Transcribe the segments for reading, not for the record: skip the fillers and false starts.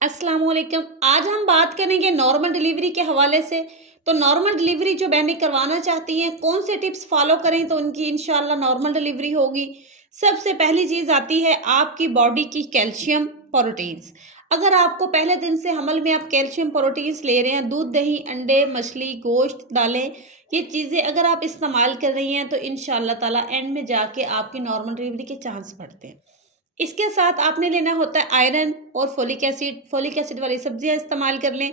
अस्सलाम वालेकुम। आज हम बात करेंगे नॉर्मल डिलीवरी के हवाले से। तो नॉर्मल डिलीवरी जो बहनें करवाना चाहती हैं, कौन से टिप्स फॉलो करें तो उनकी इंशाल्लाह नॉर्मल डिलीवरी होगी। सबसे पहली चीज़ आती है आपकी बॉडी की कैल्शियम प्रोटीन्स। अगर आपको पहले दिन से हमल में आप कैल्शियम प्रोटीन्स ले रहे हैं, दूध, दही, अंडे, मछली, गोश्त, दालें, ये चीज़ें अगर आप इस्तेमाल कर रही हैं तो इंशाल्लाह ताला एंड में जाके आपकी नॉर्मल डिलीवरी के चांस बढ़ते हैं। इसके साथ आपने लेना होता है आयरन और फोलिक एसिड वाली सब्जियां इस्तेमाल कर लें।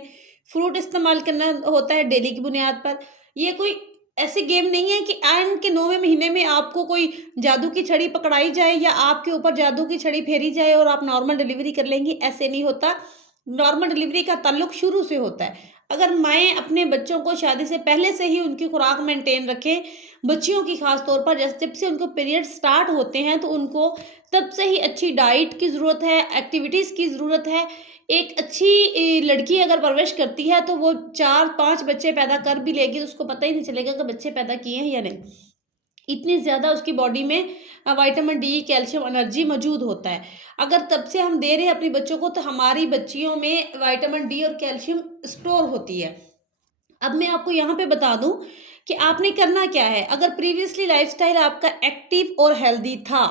फ्रूट इस्तेमाल करना होता है डेली की बुनियाद पर। ये कोई ऐसी गेम नहीं है कि आयरन के 9वें महीने में आपको कोई जादू की छड़ी पकड़ाई जाए या आपके ऊपर जादू की छड़ी फेरी जाए और आप नॉर्मल डिलीवरी कर लेंगी, ऐसे नहीं होता। नॉर्मल डिलीवरी का ताल्लुक शुरू से होता है। अगर माएँ अपने बच्चों को शादी से पहले से ही उनकी खुराक मेंटेन रखें, बच्चियों की खास तौर पर जैसे जब से उनको पीरियड स्टार्ट होते हैं तो उनको तब से ही अच्छी डाइट की ज़रूरत है, एक्टिविटीज़ की ज़रूरत है। एक अच्छी लड़की अगर परवरिश करती है तो वो 4-5 बच्चे पैदा कर भी लेगी तो उसको पता ही नहीं चलेगा कि बच्चे पैदा किए हैं या नहीं। इतनी ज़्यादा उसकी बॉडी में विटामिन डी, कैल्शियम, एनर्जी मौजूद होता है। अगर तब से हम दे रहे हैं अपने बच्चों को तो हमारी बच्चियों में विटामिन डी और कैल्शियम स्टोर होती है। अब मैं आपको यहाँ पे बता दूँ कि आपने करना क्या है। अगर प्रीवियसली लाइफ़स्टाइल आपका एक्टिव और हेल्दी था,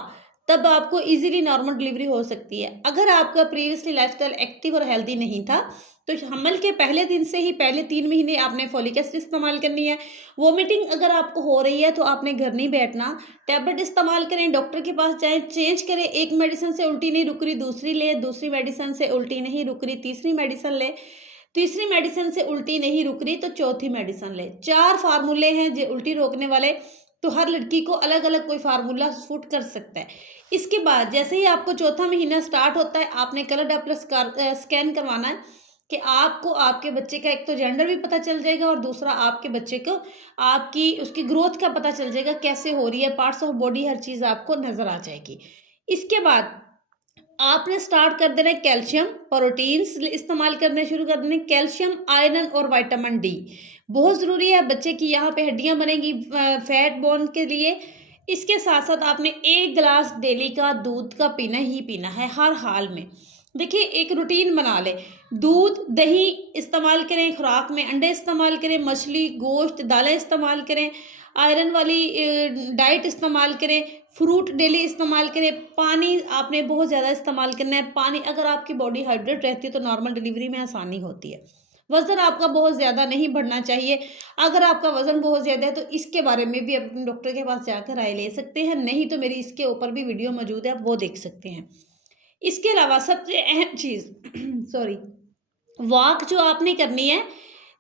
तब आपको ईज़िली नॉर्मल डिलीवरी हो सकती है। अगर आपका प्रीवियसली लाइफ़स्टाइल एक्टिव और हेल्दी नहीं था, तो हमल के पहले दिन से ही पहले 3 महीने आपने फॉलिक एसिड इस्तेमाल करनी है। वॉमिटिंग अगर आपको हो रही है, तो आपने घर नहीं बैठना, टैबलेट इस्तेमाल करें, डॉक्टर के पास जाएँ, चेंज करें। एक मेडिसिन से उल्टी नहीं रुक रही, दूसरी लें, दूसरी मेडिसिन से उल्टी नहीं रुक रही, तीसरी मेडिसिन लें। तीसरी मेडिसिन से उल्टी नहीं रुक रही तो चौथी मेडिसिन ले। 4 फार्मूले हैं जो उल्टी रोकने वाले, तो हर लड़की को अलग-अलग कोई फार्मूला सूट कर सकता है। इसके बाद जैसे ही आपको चौथा महीना स्टार्ट होता है, आपने कलर डॉपलर स्कैन करवाना है कि आपको आपके बच्चे का एक तो जेंडर भी पता चल जाएगा और दूसरा आपके बच्चे को आपकी उसकी ग्रोथ का पता चल जाएगा, कैसे हो रही है, पार्ट्स ऑफ बॉडी हर चीज़ आपको नज़र आ जाएगी। इसके बाद आपने स्टार्ट कर देना है कैल्शियम प्रोटीन्स इस्तेमाल करने शुरू कर देने। कैल्शियम, आयरन और विटामिन डी बहुत ज़रूरी है। बच्चे की यहाँ पे हड्डियाँ बनेंगी फैट बोन के लिए। इसके साथ साथ आपने 1 गिलास डेली का दूध का पीना ही पीना है हर हाल में। देखिए एक रूटीन बना लें। दूध, दही इस्तेमाल करें खुराक में, अंडे इस्तेमाल करें, मछली, गोश्त, दालें इस्तेमाल करें, आयरन वाली डाइट इस्तेमाल करें, फ्रूट डेली इस्तेमाल करें। पानी आपने बहुत ज़्यादा इस्तेमाल करना है। पानी अगर आपकी बॉडी हाइड्रेट रहती है तो नॉर्मल डिलीवरी में आसानी होती है। वज़न आपका बहुत ज़्यादा नहीं बढ़ना चाहिए। अगर आपका वज़न बहुत ज़्यादा है तो इसके बारे में भी अपने डॉक्टर के पास जाकर राय ले सकते हैं, नहीं तो मेरी इसके ऊपर भी वीडियो मौजूद है, आप वो देख सकते हैं। इसके अलावा सबसे अहम चीज़ सॉरी, वॉक जो आपने करनी है,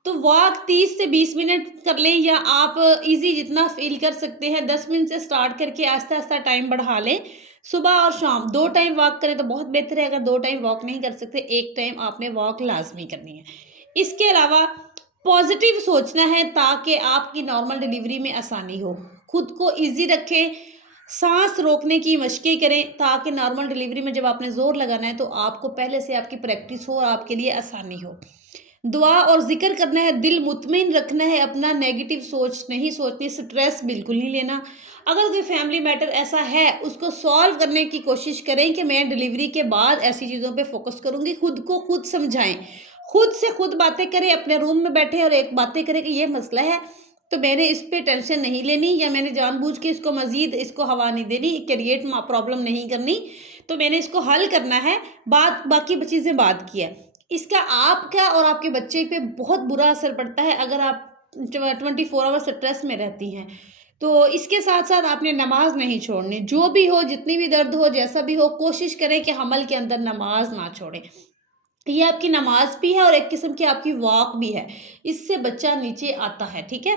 तो वॉक 30 से 20 मिनट कर लें या आप ईज़ी जितना फ़ील कर सकते हैं 10 मिनट से स्टार्ट करके आहिस्ता-आहिस्ता टाइम बढ़ा लें। सुबह और शाम 2 टाइम वॉक करें तो बहुत बेहतर है। अगर 2 टाइम वॉक नहीं कर सकते, 1 टाइम आपने वॉक लाज़मी करनी है। इसके अलावा पॉज़िटिव सोचना है ताकि आपकी नॉर्मल डिलीवरी में आसानी हो। खुद को ईज़ी रखें, साँस रोकने की मशक़ें करें ताकि नॉर्मल डिलीवरी में जब आपने ज़ोर लगाना है तो आपको पहले से आपकी प्रैक्टिस हो और आपके लिए आसानी हो। दुआ और ज़िक्र करना है, दिल मुतमईन रखना है अपना, नेगेटिव सोच नहीं सोचनी, स्ट्रेस बिल्कुल नहीं लेना। अगर कोई फैमिली मैटर ऐसा है, उसको सॉल्व करने की कोशिश करें कि मैं डिलीवरी के बाद ऐसी चीज़ों पे फ़ोकस करूँगी, खुद को खुद समझाएँ। खुद से खुद बातें करें, अपने रूम में बैठे और एक बातें करें कि ये मसला है, तो मैंने इस पे टेंशन नहीं लेनी या मैंने जानबूझ के इसको मज़ीद इसको हवा नहीं देनी, क्रिएट प्रॉब्लम नहीं करनी, तो मैंने इसको हल करना है, बात बाकी चीज़ें बाद की है। इसका आपका और आपके बच्चे पे बहुत बुरा असर पड़ता है अगर आप 24 आवर स्ट्रेस में रहती हैं। तो इसके साथ-साथ आपने नमाज़ नहीं छोड़नी। जो भी हो, जितनी भी दर्द हो, जैसा भी हो, कोशिश करें कि हमल के अंदर नमाज़ ना छोड़ें। ये आपकी नमाज़ भी है और एक किस्म की आपकी वॉक भी है। इससे बच्चा नीचे आता है, ठीक है?